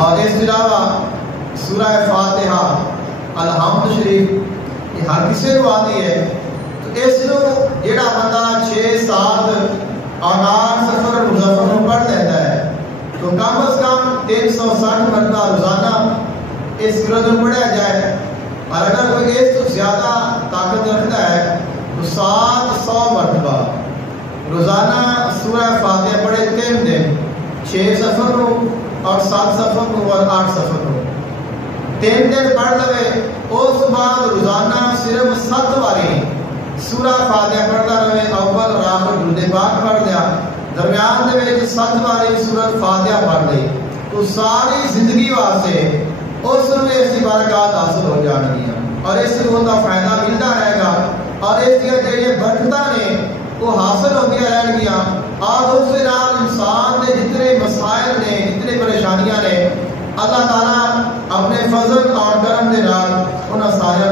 اور اس کے علاوہ سورہ فاتحہ الحمد شریف یہ ہر کسی کو آتی ہے، تو اس کو جڑا بندہ 6-7 اور 8 سفر مظفر میں پڑھ لیتا ہے تو کم از کم 360 مرتبہ روزانہ اس سورت میں پڑھا جائے، اور اگر کوئی اس تو زیادہ طاقت رکھتا ہے تو 700 مرتبہ روزانہ سورہ فاتحہ پڑھے 3 دن، 6 سفر کو اور 7 سفر کو اور 8 سفر کو 3 دن پڑھ لے، اس بعد روزانہ صرف 7 باری سورہ فاتحہ پڑھتا رہے، اول اور آخر درود پاک پڑھ لیا، درمیان دے وچ 7 باری سورۃ فاتحہ پڑھ لی، تو ساری زندگی واسطے اس میں اس کی برکات حاصل ہو جان گیا اور اس سے ان کا فائدہ ملتا رہے گا، اور اس کی جڑی برکتاں نے وہ حاصل ہوتی رہن گیا، اور اس کے نال انسان کے جتنے مسائل نے جتنے پریشانیاں نے اللہ تعالیٰ اپنے فضل اور کرم کے نال انہاں سارے